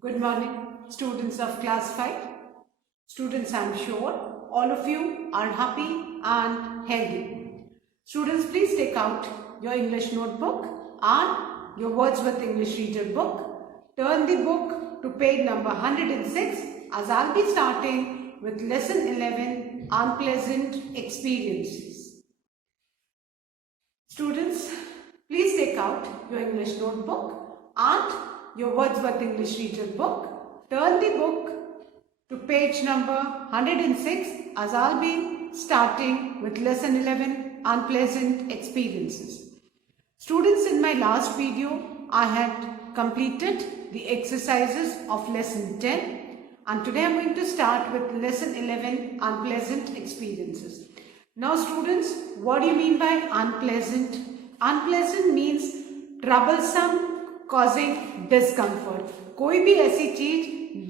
Good morning, students of class 5. Students, I am sure all of you are happy and healthy. Students, please take out your English notebook and your Wordsworth English Reader book. Turn the book to page number 106 as I'll be starting with lesson 11, Unpleasant Experiences. Students, please take out your English notebook and your Wordsworth English Reader book. Turn the book to page number 106 as I'll be starting with lesson 11, Unpleasant Experiences. Students, in my last video, I had completed the exercises of lesson 10 and today I'm going to start with lesson 11, Unpleasant Experiences. Now students, what do you mean by unpleasant? Unpleasant means troublesome, causing discomfort. कोई भी ऐसी चीज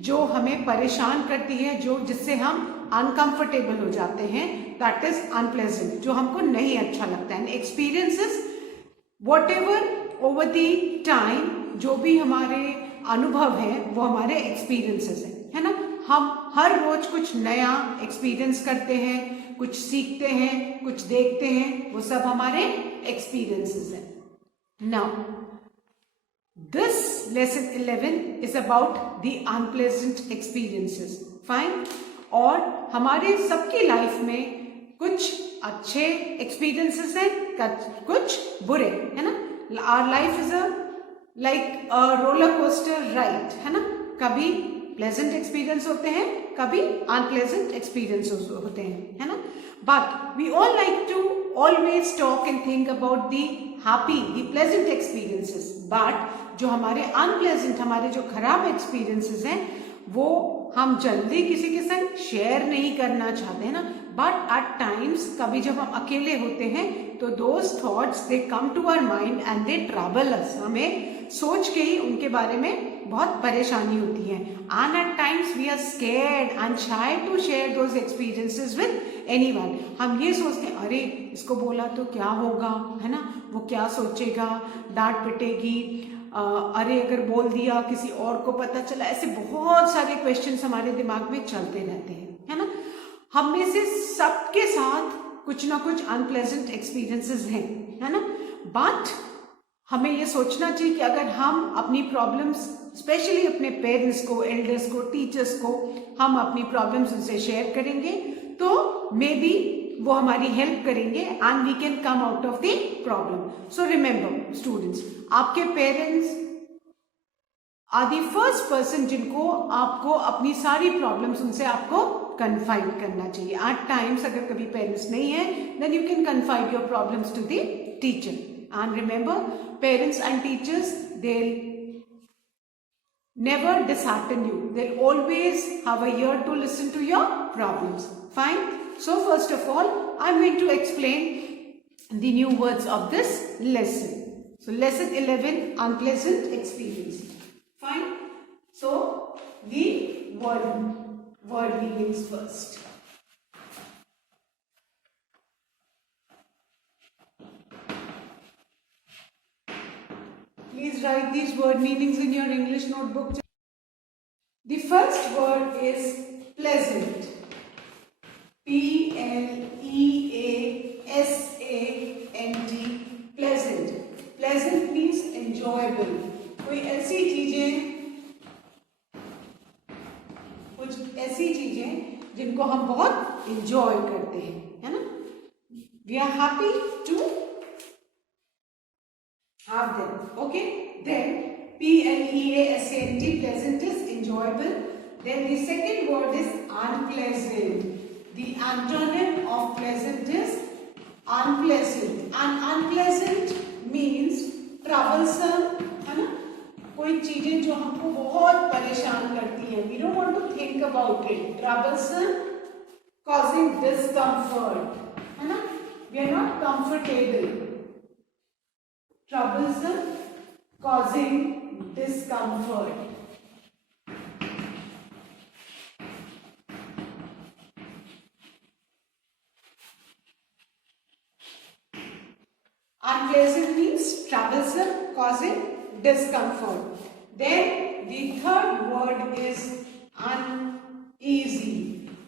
जो हमें परेशान करती है, जो जिससे हम अनकंफर्टेबल हो जाते हैं, दैट इज अनप्लेजेंट, जो हमको नहीं अच्छा लगता है. Experiences whatever over the time, जो भी हमारे अनुभव है वो हमारे एक्सपीरियंसेस है ना. हम हर रोज कुछ नया एक्सपीरियंस करते हैं, कुछ सीखते हैं, कुछ देखते हैं, वो सब हमारे एक्सपीरियंसेस हैं. Now this lesson 11 is about the unpleasant experiences. Fine. और हमारे सबकी लाइफ में कुछ अच्छे एक्सपीरियंसेस हैं, कुछ बुरे, है ना. Our life is like a roller coaster ride, है ना. कभी प्लेजेंट एक्सपीरियंस होते हैं, कभी अनप्लेजेंट एक्सपीरियंस होते हैं, है ना. But we all like to always talk and think about the happy, the pleasant experiences. But जो हमारे अनप्लेजेंट, हमारे जो खराब एक्सपीरियंसेस हैं, वो हम जल्दी किसी के संग शेयर नहीं करना चाहते हैं ना. बट एट टाइम्स, कभी जब हम अकेले होते हैं तो those thoughts they come to our mind and they trouble us. हमें सोच के ही उनके बारे में बहुत परेशानी होती है. And at times we are scared and shy to share those experiences with anyone. हम ये सोचते हैं, अरे इसको बोला तो क्या होगा, है ना, वो क्या सोचेगा, डांट पिटेगी, अरे अगर बोल दिया किसी और को पता चला. ऐसे बहुत सारे क्वेश्चंस हमारे दिमाग में चलते रहते हैं, है ना. हम में से सबके साथ कुछ ना कुछ अनप्लेजेंट एक्सपीरियंसेस हैं, है ना. बट हमें ये सोचना चाहिए कि अगर हम अपनी प्रॉब्लम्स, स्पेशली अपने पेरेंट्स को, एल्डर्स को, टीचर्स को, हम अपनी प्रॉब्लम्स उनसे शेयर करेंगे तो मे बी वो हमारी हेल्प करेंगे and we can come out of the problem. So remember students, आपके parents are the first person जिनको आपको अपनी सारी प्रॉब्लम्स उनसे आपको कन्फाइड करना चाहिए. एट टाइम्स अगर कभी पेरेंट्स नहीं है, then you can confide your problems to the teacher. And remember, parents and teachers, they never dishearten you. They'll always have a ear to listen to your problems. Fine. So first of all, I'm going to explain the new words of this lesson. So lesson 11, unpleasant experience. Fine. So the word meanings first. Please write these word meanings in your English notebook. The first word is pleasant. P-L-E-A-S-A-N-T. Pleasant. Pleasant means enjoyable. कोई ऐसी चीजें जिनको हम बहुत enjoy करते हैं, है ना. We are happy to have them. Okay. Then P-L-E-A-S-A-N-T, pleasant is enjoyable. Then the second word is unpleasant. The antonym of pleasant is unpleasant. And unpleasant means troublesome, है ना. कोई चीजें जो हमको बहुत परेशान करती हैं, we don't want to think about it. Troublesome, causing discomfort, है ना. We are not comfortable. Troublesome, causing discomfort. Unpleasant means troublesome, causing discomfort. Then the third word word is uneasy.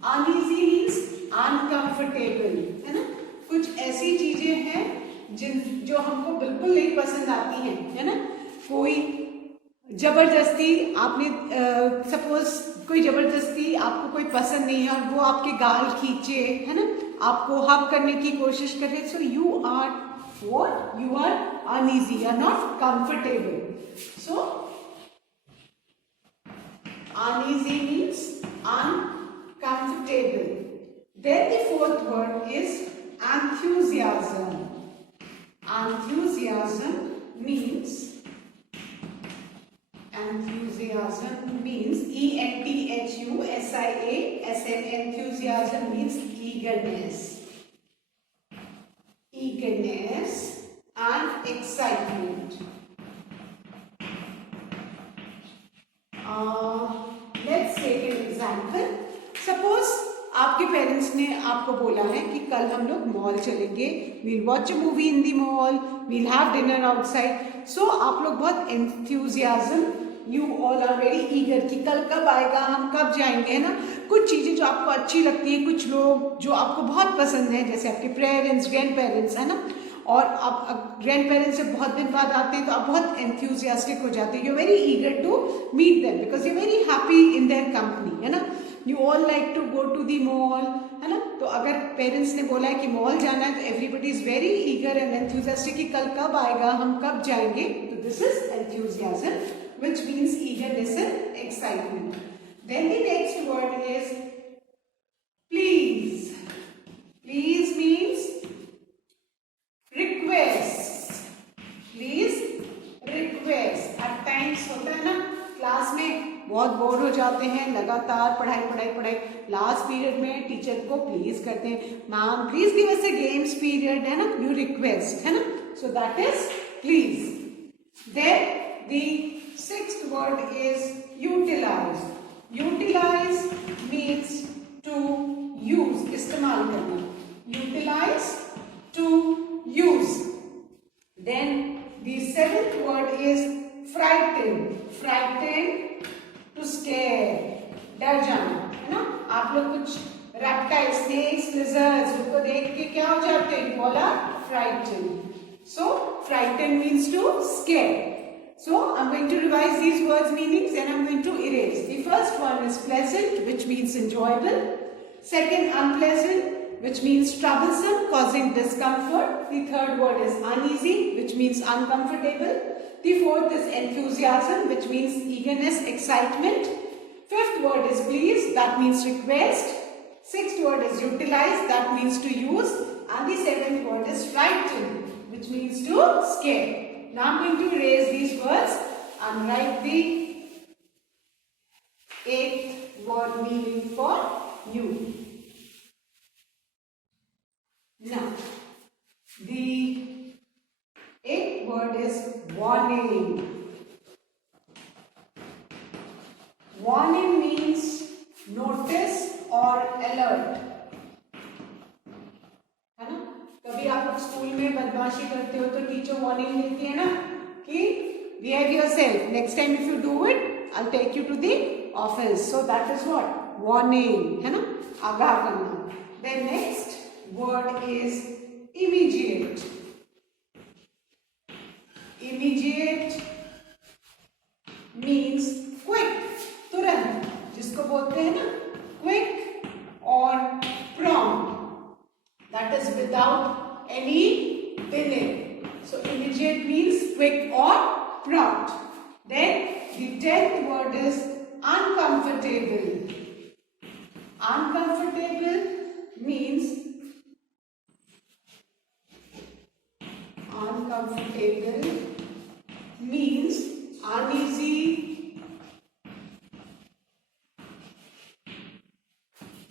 Uneasy means uncomfortable, है ना. कुछ ऐसी चीजें हैं जो हमको बिल्कुल नहीं पसंद आती हैं, है ना. कोई जबरदस्ती आपने सपोज कोई जबरदस्ती आपको कोई पसंद नहीं है और वो आपके गाल खींचे, है ना, आपको हक करने की कोशिश कर रहे, so you are what? You are uneasy, you are not comfortable. So uneasy means uncomfortable. Then the fourth word is enthusiasm. Enthusiasm means E-N-T-H-U-S-I-A-S-M. Enthusiasm means eagerness and excitement. Let's take an example. Suppose आपके parents ने आपको बोला है कि कल हम लोग mall चलेंगे, we'll watch a movie in the mall, we'll have dinner outside. So आप लोग बहुत enthusiasm, you all are very eager कि कल कब आएगा, हम कब जाएंगे, है ना. कुछ चीजें जो आपको अच्छी लगती है, कुछ लोग जो आपको बहुत पसंद है, जैसे आपके पेरेंट्स, ग्रैंड पेरेंट्स, है ना, और आप ग्रैंड पेरेंट्स से बहुत दिन बाद आते हैं तो आप बहुत एंथ्यूजियास्टिक हो जाते हैं. You very eager to meet them because you very happy in their company, है ना. You all like to go to the mall, है ना. तो अगर पेरेंट्स ने बोला है कि मॉल जाना है तो everybody is very eager and enthusiastic कि कल कब आएगा, हम कब जाएंगे. तो this is enthusiasm which means eagerness and excitement. Then the next word is please. Please means request. Please request. At times होता है ना क्लास में बहुत बोर हो जाते हैं, लगातार पढ़ाई. लास्ट पीरियड में टीचर को प्लीज करते हैं, ma'am please give us a games period, है ना. यू रिक्वेस्ट, है ना. So that is please. Then the sixth word is utilize. Utilize means to use, इस्तेमाल करना. Utilize, to use. Then the seventh word is frighten. Frighten, to scare, डर जाना, है ना. आप लोग कुछ reptiles, snakes, lizards उनको देख के क्या हो जाते हैं, बोला frighten. So frighten means to scare. So I'm going to revise these words meanings and I'm going to erase. The first one is pleasant, which means enjoyable. Second, unpleasant, which means troublesome, causing discomfort. The third word is uneasy, which means uncomfortable. The fourth is enthusiasm, which means eagerness, excitement. Fifth word is please, that means request. Sixth word is utilize, that means to use. And the seventh word is frighten, which means to scare. Now I'm going to erase these words and write the eighth word meaning for you. Now, the eighth word is warning. Warning means notice or alert. है ना. कभी आप लोग school में बदमाशी करते हो तो टीचर वार्निंग देती है ना कि behave yourself, next time if you do it I'll take you to the office. So that is what warning, है ना, आगाह करना. Then next word is immediate. Immediate means quick, तुरंत, जिसको बोलते हैं ना quick or prompt, that is without any delay. So immediate means quick or prompt. Then the 10th word is uncomfortable. Uncomfortable means uneasy,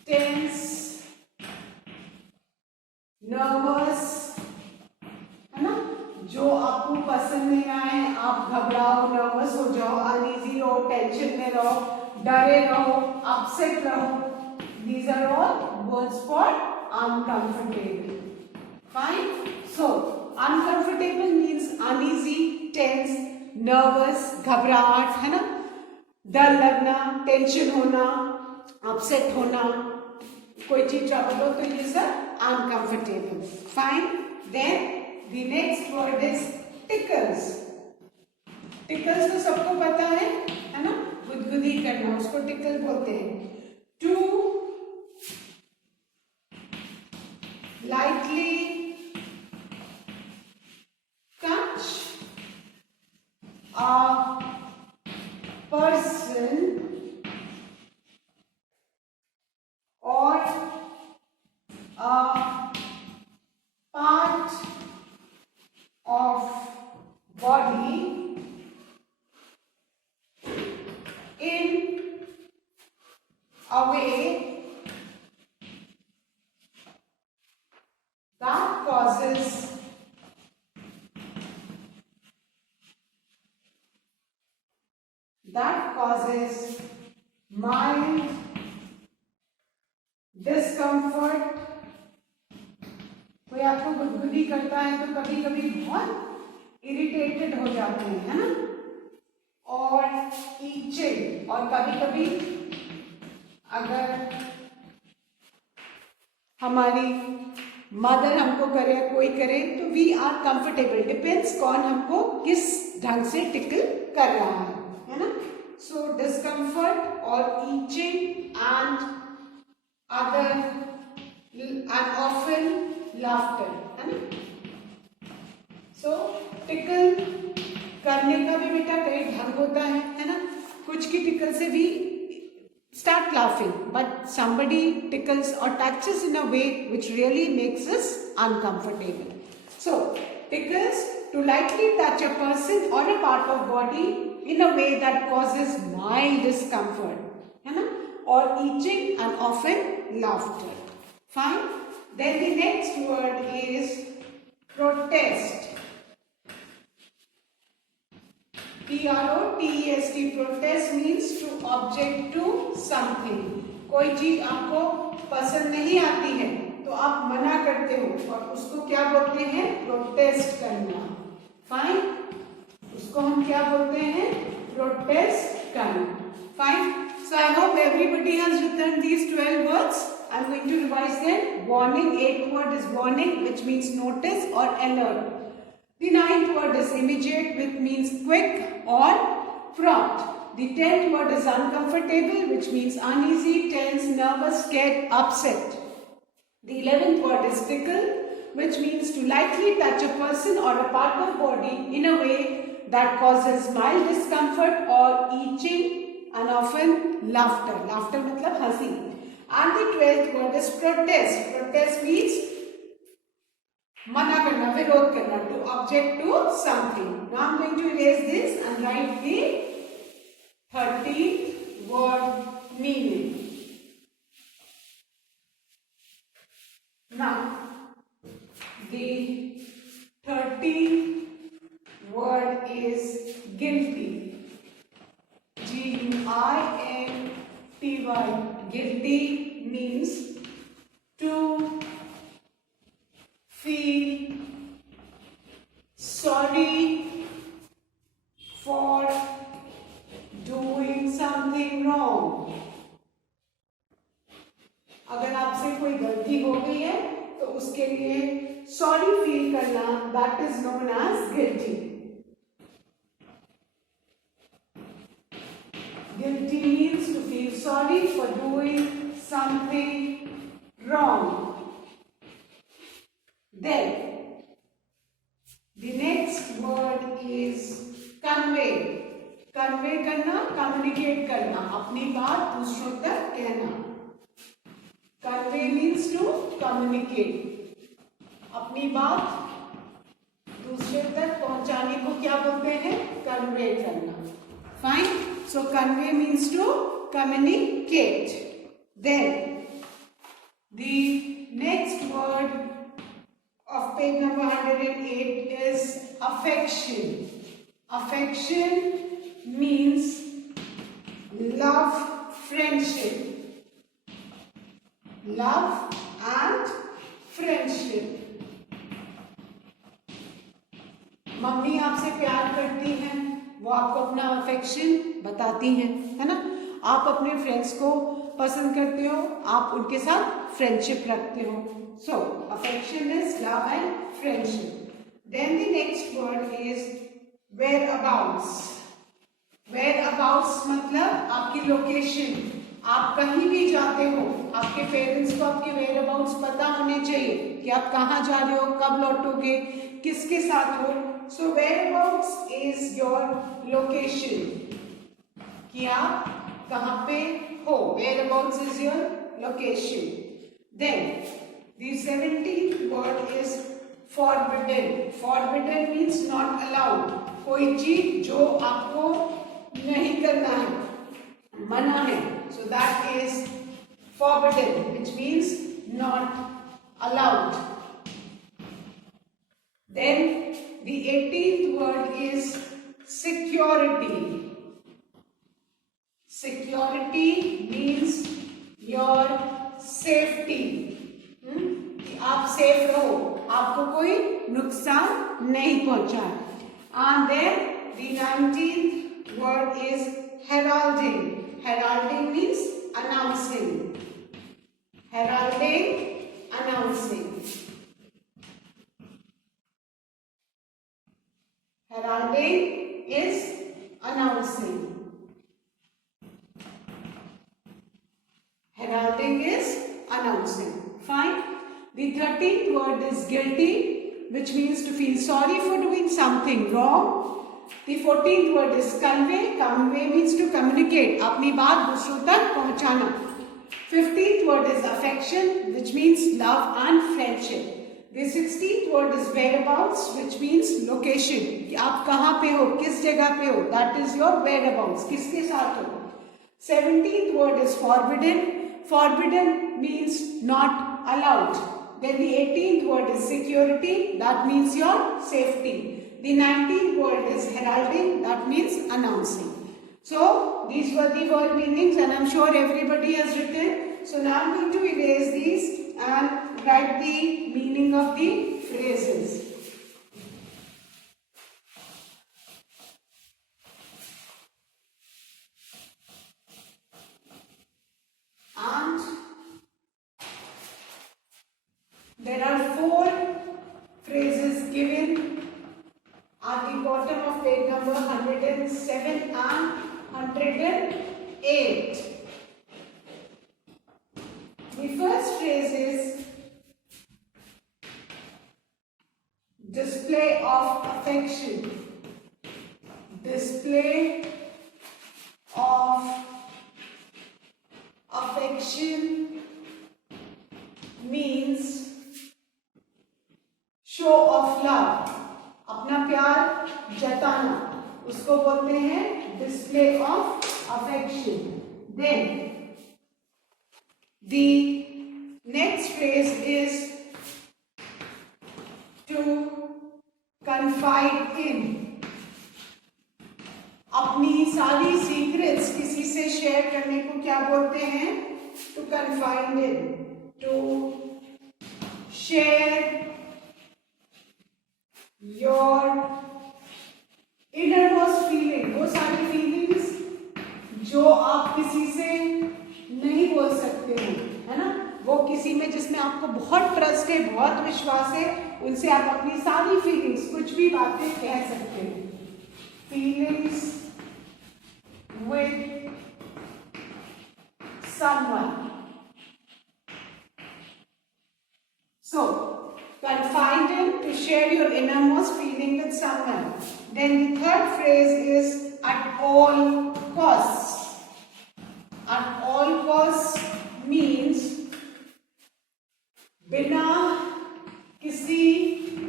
tense, nervous, है ना. जो आपको पसंद नहीं आए आप घबराओ, नर्वस हो जाओ, अनईजी रहो, टेंशन में रहो, डरे रहो, अपसेट रहो. These are all words for uncomfortable. Fine. So uncomfortable means uneasy, tense, nervous, घबराहट, है ना. डर लगना, टेंशन होना, अपसेट होना, कोई चीज ट्रबल हो तो ये सब uncomfortable. Fine. Then the next word is tickles. Tickles तो सबको पता है ना, गुदगुदी करना, उसको टिकल बोलते हैं. To lightly touch a person or a part of body in a way that causes mild discomfort. कोई आपको गुदगुदी करता है तो कभी कभी बहुत इरिटेटेड हो जाते हैं, है ना, और ईचिंग, और कभी कभी अगर हमारी मदर हमको करे या कोई करे तो वी आर कंफर्टेबल. डिपेंड्स कौन हमको किस ढंग से टिकल कर रहा है ना. सो डिस्कम्फर्ट और itching and other and often laughter, है ना. सो टिकल करने का भी बेटा कई ढंग होता है ना. कुछ की टिकल से भी start laughing, but somebody tickles or touches in a way which really makes us uncomfortable. So tickles, to lightly touch a person or a part of body in a way that causes mild discomfort, है ना, or itching and often laughter. Fine. Then the next word is protest. P-R-O-T-E-S-T. protest means to object to something. कोई चीज आपको पसंद नहीं आती है तो आप मना करते हो और उसको क्या बोलते हैं? प्रोटेस्ट करना. फाइन. उसको हम क्या बोलते हैं? प्रोटेस्ट करना. Fine. So I hope everybody has written these 12 words. I am going to revise them. Warning. 8th word is warning, which means notice or alert. The 9th word is immediate, which means quick or prompt. The 10th word is uncomfortable, which means uneasy, tense, nervous, scared, upset. The 11th word is tickle, which means to lightly touch a person or a part of body in a way that causes mild discomfort or itching and often laughter. Laughter matlab hasi. And the 12th word is protest. Protest means मना करना, विरोध करना, to object to something. Now I am going to erase this and write the 30th word meaning. Now the 30th word is guilty. G-U-I-N-T-Y. Guilty means to feel sorry for doing something wrong. अगर आपसे कोई गलती हो गई है तो उसके लिए सॉरी फील करना, that is known as guilty. Guilty means to feel sorry for doing something wrong. Then the next word is convey. Convey करना, communicate करना, अपनी बात दूसरों तक कहना. Convey means to communicate. अपनी बात दूसरे तक पहुंचाने को क्या बोलते हैं? Convey करना. Fine. So convey means to communicate. Then the next word of page number 108 is affection. Affection means love, friendship. Love and friendship. Mummy आपसे प्यार करती हैं, वो आपको अपना affection बताती हैं, है ना। आप अपने फ्रेंड्स को पसंद करते हो, आप उनके साथ फ्रेंडशिप रखते हो. So affection is love and friendship. Then the next word is whereabouts. whereabouts मतलब आपकी लोकेशन. आप कहीं भी जाते हो, आपके पेरेंट्स को आपके whereabouts पता होने चाहिए कि आप कहाँ जा रहे हो, कब लौटोगे, किसके साथ हो. सो whereabouts is your location, कि आप कहाँ पे हो. whereabouts is your location. Then the 17th word is forbidden. forbidden means not allowed. कोई चीज जो आपको नहीं करना है, मना है. So that is forbidden, which means not allowed. Then the 18th word is security. security means your safety. आप सेफ रहो, आपको कोई नुकसान नहीं पहुंचाए. And then the 19th word is heralding. heralding means announcing. heralding, announcing. heralding is announcing. heralding is announcing. Fine. The 13th word is guilty, which means to feel sorry for doing something wrong. The 14th word is convey. convey means to communicate, अपनी बात दूसरों तक पहुंचाना. 15th word is affection, which means love and friendship. The 16th word is whereabouts, which means location, कि आप कहाँ पे हो, किस जगह पे हो. that is your whereabouts, किसके साथ हो. 17th word is forbidden. forbidden means not allowed. Then the 18th word is security, that means your safety. The 19th word is heralding, that means announcing. So these were the word meanings, and I'm sure everybody has written. So now I'm going to erase these and write the meaning of the phrases. And there are 4 phrases given at the bottom of page number 107 and 108. The first phrase is display of affection. display of affection means show of love, अपना प्यार जताना, उसको बोलते हैं display of affection. Then the next phrase is to confide in. अपनी सारी secrets किसी से शेयर करने को क्या बोलते हैं? To confide in. To share your innermost feeling, वो सारी फीलिंग्स जो आप किसी से नहीं बोल सकते हो, है ना, वो किसी में जिसमें आपको बहुत ट्रस्ट है, बहुत विश्वास है, उनसे आप अपनी सारी फीलिंग्स, कुछ भी बातें कह सकते हो. Feelings with someone. So, confide in, to share your innermost feeling with someone. Then the third phrase is at all costs. At all costs means बिना किसी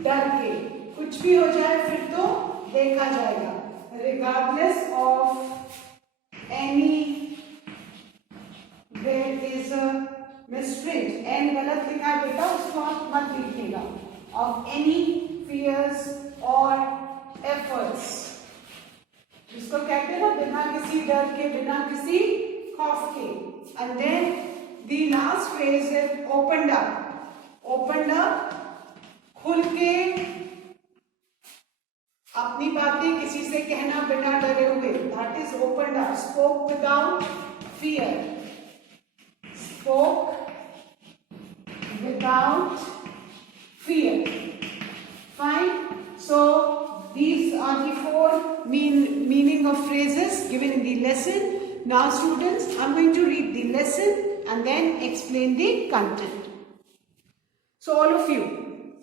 डर के, कुछ भी हो जाए फिर तो देखा जाएगा. Regardless of any, there is a misprint, n गलत लिखा है बेटा, उसको आप मत लिखिएगा. Of any fears or efforts, जिसको कहते हैं ना बिना किसी डर के, बिना किसी खौफ के. And then the last phrase is opened up. Opened up, खुल के अपनी बातें किसी से कहना बिना डरे हुए. That is opened up. Spoke without fear. Spoke without fear. Fine. So these are the four meaning of phrases given in the lesson. Now students, I am going to read the lesson and then explain the content. So all of you,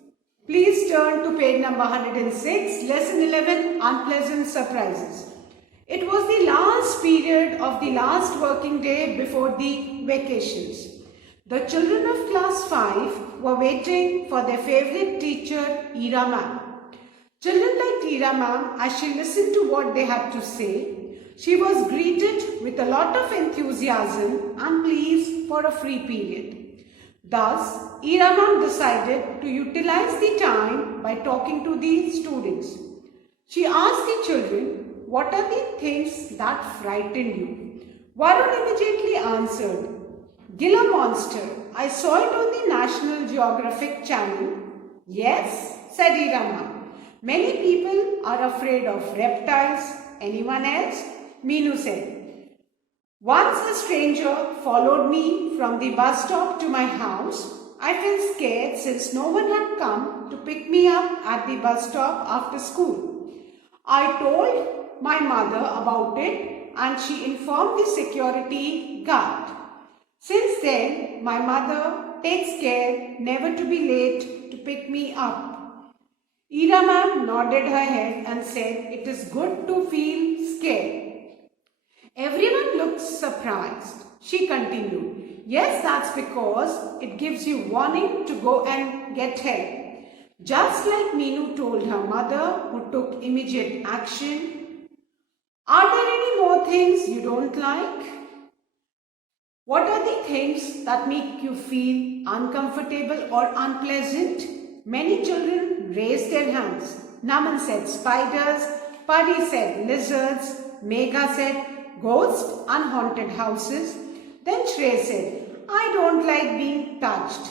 please turn to page number 106, lesson 11, unpleasant surprises. It was the last period of the last working day before the vacations. The children of class 5 were waiting for their favorite teacher, Ira ma'am. Children liked Ira ma'am as she listened to what they had to say. She was greeted with a lot of enthusiasm and pleas for a free period. Thus, Ira ma'am decided to utilize the time by talking to the students. She asked the children, "What are the things that frightened you?" Varun immediately answered, "Gila monster. I saw it on the National Geographic Channel." "Yes," said Ira ma'am. "Many people are afraid of reptiles." "Anyone else?" Meenu said. "Once a stranger followed me from the bus stop to my house. I felt scared since no one had come to pick me up at the bus stop after school. I told my mother about it and she informed the security guard. Since then, my mother takes care never to be late to pick me up." Ira ma'am nodded her head and said, "It is good to feel scared." Everyone looked surprised. She continued, "Yes, that's because it gives you warning to go and get help." Just like Meenu told her mother, who took immediate action. Are there any more things you don't like? What are the things that make you feel uncomfortable or unpleasant? Many children raised their hands. Naman said spiders, Pari said lizards, Megha said ghosts and haunted houses. Then Shrey said, "I don't like being touched.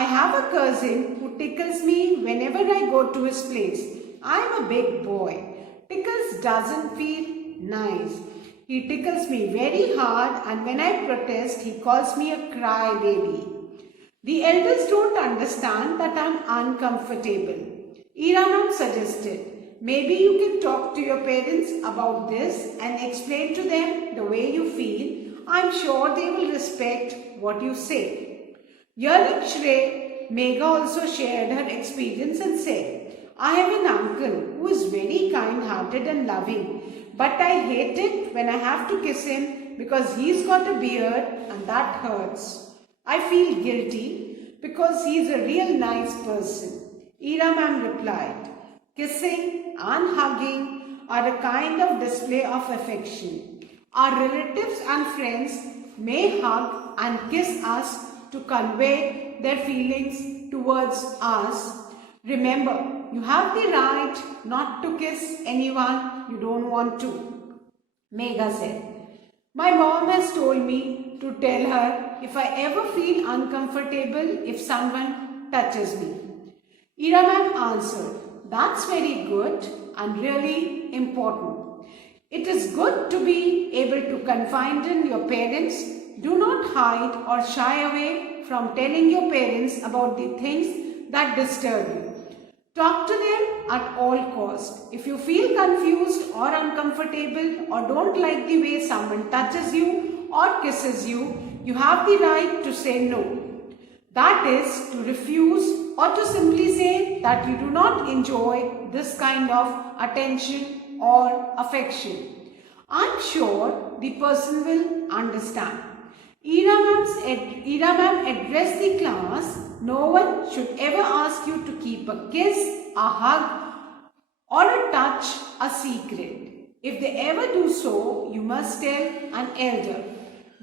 I have a cousin who tickles me whenever I go to his place. I'm a big boy. Tickles doesn't feel nice. He tickles me very hard and when I protest, he calls me a crybaby. The elders don't understand that I'm uncomfortable." Ira ma'am suggested, "Maybe you can talk to your parents about this and explain to them the way you feel. I'm sure they will respect what you say." Hearing Shrey, Megha also shared her experience and said, "I have an uncle who is very kind-hearted and loving, but I hate it when I have to kiss him because he's got a beard and that hurts. I feel guilty because he's a real nice person." Ira ma'am replied, "Kissing and hugging are a kind of display of affection. Our relatives and friends may hug and kiss us to convey their feelings towards us. Remember, you have the right not to kiss anyone you don't want to." Megha said, "My mom has told me to tell her if I ever feel uncomfortable if someone touches me." Ira ma'am answered, "That's very good and really important. It is good to be able to confide in your parents. Do not hide or shy away from telling your parents about the things that disturb you. Talk to them at all costs. If you feel confused or uncomfortable or don't like the way someone touches you or kisses you, you have the right to say no. That is to refuse or to simply say that you do not enjoy this kind of attention or affection. I'm sure the person will understand." Ira ma'am addressed the class. "No one should ever ask you to keep a kiss, a hug or a touch a secret. If they ever do so, you must tell an elder.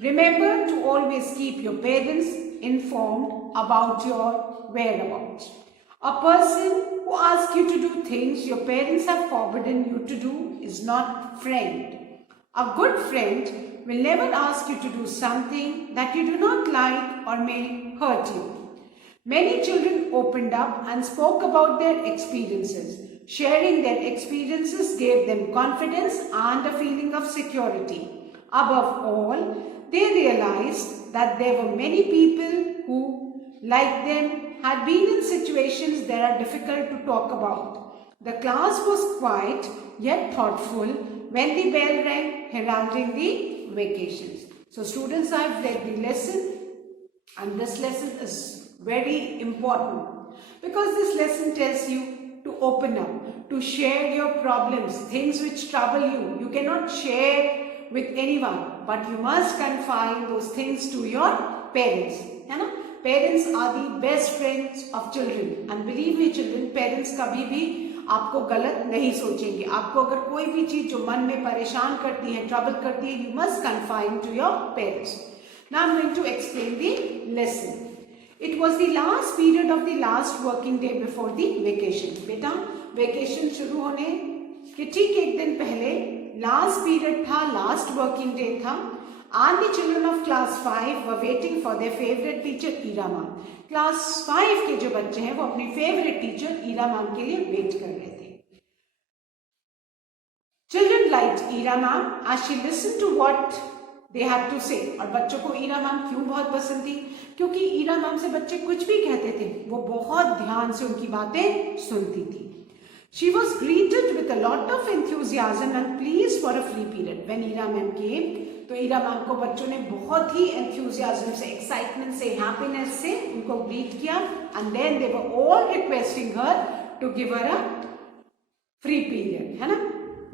Remember to always keep your parents informed about your whereabouts. A person who asks you to do things your parents have forbidden you to do is not a friend. A good friend will never ask you to do something that you do not like or may hurt you." Many children opened up and spoke about their experiences. Sharing their experiences gave them confidence and a feeling of security. Above all, they realized that there were many people who, like them, had been in situations that are difficult to talk about. The class was quiet yet thoughtful when the bell rang, heralding the vacations. So students, I've read the lesson, and this lesson is very important because this lesson tells you to open up, to share your problems, things which trouble you. You cannot share with anyone, but you must confine those things to your parents. है ना? Parents are the best friends of children, and believe me children, parents कभी भी आपको गलत नहीं सोचेंगे. आपको अगर कोई भी चीज जो मन में परेशान करती है, ट्रबल करती है, you must confine to your parents. Now I'm going to explain the lesson. It was the last period of the last working day before the vacation. बेटा वेकेशन शुरू होने के ठीक एक दिन पहले लास्ट पीरियड था, लास्ट वर्किंग डे था. And the children of class 5 were waiting for their favorite teacher Ira ma'am. Class 5 के जो बच्चे हैं वो अपनी फेवरेट टीचर ईरा मैम के लिए वेट कर रहे थे. Children liked Ira ma'am as she listened to what they had to say. और बच्चों को ईरा मैम क्यों बहुत पसंद थी? क्योंकि ईरा मैम से बच्चे कुछ भी कहते थे, वो बहुत ध्यान से उनकी बातें सुनती थी. She was greeted with a lot of enthusiasm and pleased for a free period. When Ira ma'am came, तो ईरा मैम को बच्चों ने बहुत ही enthusiasm से, excitement से, happiness से उनको greet किया, and then they were all requesting her to give her a free period, है ना?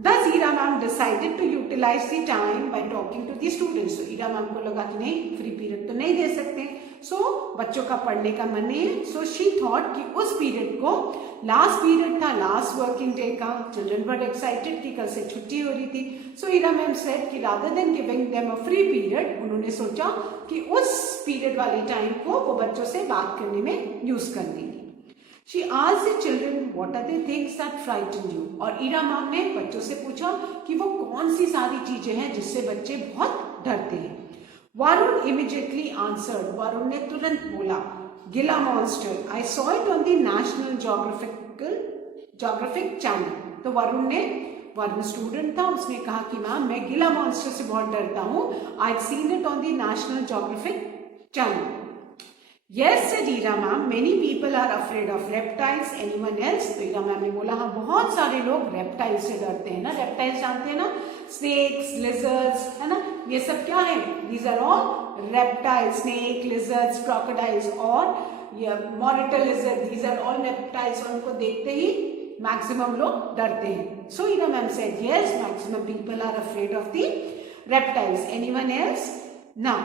Thus Ira ma'am decided to utilize the time by talking to the students. So Ira ma'am को लगा कि नहीं, फ्री पीरियड तो नहीं दे सकते, सो बच्चों का पढ़ने का मन नहीं है. सो शी थॉट कि उस पीरियड को, लास्ट पीरियड था लास्ट वर्किंग डे का, चिल्ड्रन वर एक्साइटेड कि कल से छुट्टी हो रही थी. सो ईरा मैम सेड कि rather than giving them a free period, उन्होंने सोचा कि उस पीरियड वाली टाइम को वो बच्चों से बात करने में यूज कर देंगी. She asked the children what are the things that frighten you. और ईरा मैम ने बच्चों से पूछा कि वो कौन सी सारी चीजें हैं जिससे बच्चे बहुत डरते हैं. Varun immediately answered. वरुण ने तुरंत बोला, गिला monster. I saw it on the National Geographic Channel. तो वरुण स्टूडेंट था, उसने कहा कि मैम मैं गिला मॉन्स्टर से बहुत डरता हूँ. I'd seen it on the National Geographic Channel. Yes, said Ira ma'am, many people are afraid of reptiles. Anyone else? तो ईरा मैम ने बोला, हाँ बहुत सारे लोग रेप्टाइल से डरते हैं ना. रेप्टाइल्स जानते हैं ना, स्नेक्स, लिजर्ड्स, है ना, ये सब क्या है? These are all reptiles. Snake, lizards, crocodiles और monitor lizard. These are all reptiles. और उनको देखते ही मैक्सिमम लोग डरते हैं. So Ira ma'am said yes, maximum people are afraid of the reptiles. Anyone else? Now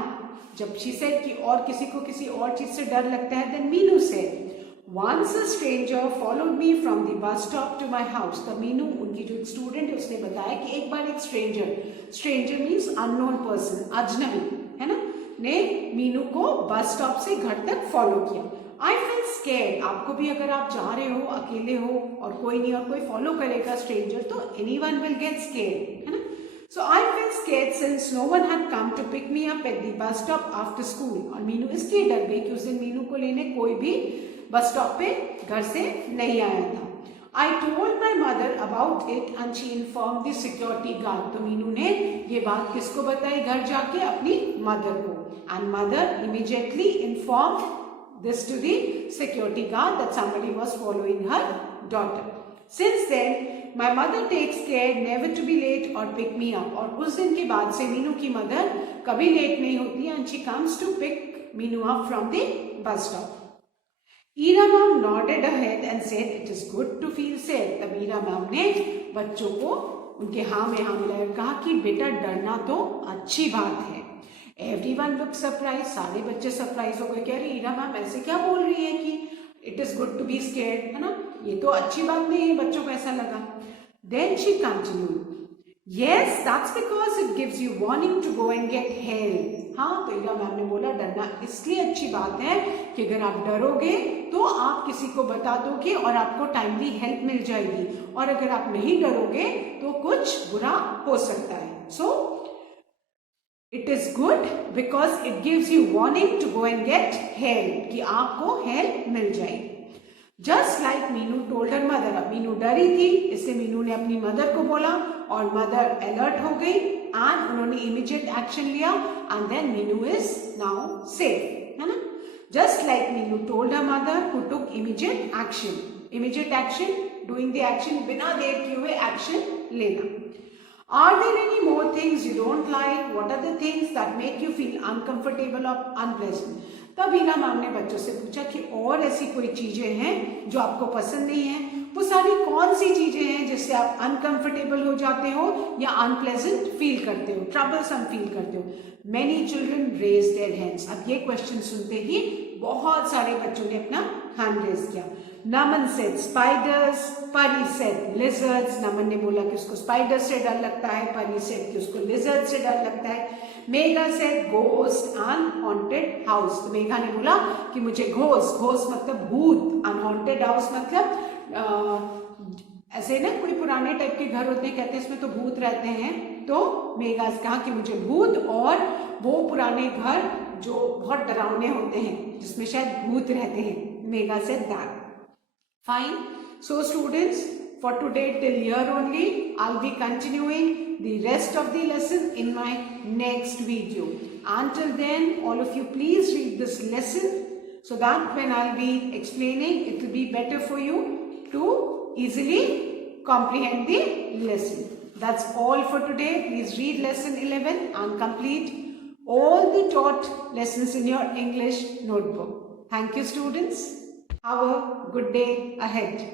जब she said कि और किसी को किसी और चीज से डर लगता है, then Meenu said, once a stranger followed me from the bus stop to my house. तो मीनू, उनकी जो स्टूडेंट है, उसने बताया कि एक बार एक स्ट्रेंजर मीन्स अननोन पर्सन, अजनबी, है ना, ने मीनू को बस स्टॉप से घर तक फॉलो किया. I feel scared. आपको भी अगर आप जा रहे हो, अकेले हो और कोई नहीं और कोई फॉलो करेगा स्ट्रेंजर, तो एनीवन विल गेट स्केर्ड, है ना. So I felt scared since no one had come to pick me up at the bus stop after school. और मीनू इसलिए डर गई कि उस दिन मीनू को लेने कोई भी बस स्टॉप पे घर से नहीं आया था. I told my mother about it and she informed the security guard. तो मीनू ने ये बात किसको बताई घर जाके? अपनी मदर को. And mother immediately informed this to the security guard that somebody was following her daughter. Since then my mother takes care never to be late or pick me up. और उस दिन के बाद से मीनू की मदर कभी late नहीं होती, and she comes to pick Meenu up from the bus stop. Ira ma'am nodded her head and said it is good to feel safe. तब ईरा मैम ने बच्चों को उनके हाँ में हाँ मिलाकर कहा कि बेटा डरना तो अच्छी बात है. Everyone looked surprised. सारे बच्चे सरप्राइज हो गए, कह रहे ईरा मैम ऐसे क्या बोल रही है कि it is good to be scared, है ना, ये तो अच्छी बात नहीं है. बच्चों को ऐसा लगा. Then she continued, yes, that's because it gives you warning to go and get help. हाँ, तो ईरा मैम ने बोला डरना इसलिए अच्छी बात है कि अगर आप डरोगे तो आप किसी को बता दोगे और आपको टाइमली हेल्प मिल जाएगी, और अगर आप नहीं डरोगे तो कुछ बुरा हो सकता है. So it is good because it gives you warning to go and get help, कि आपको हेल्प मिल जाएगी. Just like Meenu told her mother. अब मीनू डरी थी, इसलिए मीनू ने अपनी मदर को बोला और मदर अलर्ट हो गई एंड उन्होंने इमीडिएट एक्शन लिया and then Meenu is now safe, है ना. Just like Meenu told her mother who took immediate action. Immediate action, doing the action, बिना देर किए हुए एक्शन लेना. Are there any more things you don't like? What are the things that make you feel uncomfortable or unpleasant? तब हीना ma'am ने बच्चों से पूछा कि और ऐसी कोई चीजें हैं जो आपको पसंद नहीं है. वो सारी कौन सी चीजें हैं जिससे आप अनकंफर्टेबल हो जाते हो या अनप्लेजेंट फील करते हो, ट्रबलसम फील करते हो. Many children raise their hands. अब ये क्वेश्चन सुनते ही बहुत सारे बच्चों ने अपना हैंड रेज किया. नमन सेड स्पाइडर्स, परी सेड लिजर्ड्स. नमन ने बोला कि उसको स्पाइडर से डर लगता है, परी सेड कि उसको लिजर्ड से डर लगता है. Megha said ghost and haunted house. तो मेघा ने बोला कि मुझे घोस्ट, घोस्ट मतलब भूत, अनहॉन्टेड हाउस मतलब ऐसे ना कोई पुराने टाइप के घर होते हैं, कहते हैं इसमें तो भूत रहते हैं. तो मेघा ने कहा कि मुझे भूत और वो पुराने घर जो बहुत डरावने होते हैं जिसमें शायद भूत रहते हैं. Megha said that. Fine. So students, for today till here only, I'll be continuing the rest of the lesson in my next video. Until then, all of you please read this lesson so that when I'll be explaining, it will be better for you to easily comprehend the lesson. That's all for today. Please read lesson 11 and complete all the taught lessons in your English notebook. Thank you students. Have a good day ahead.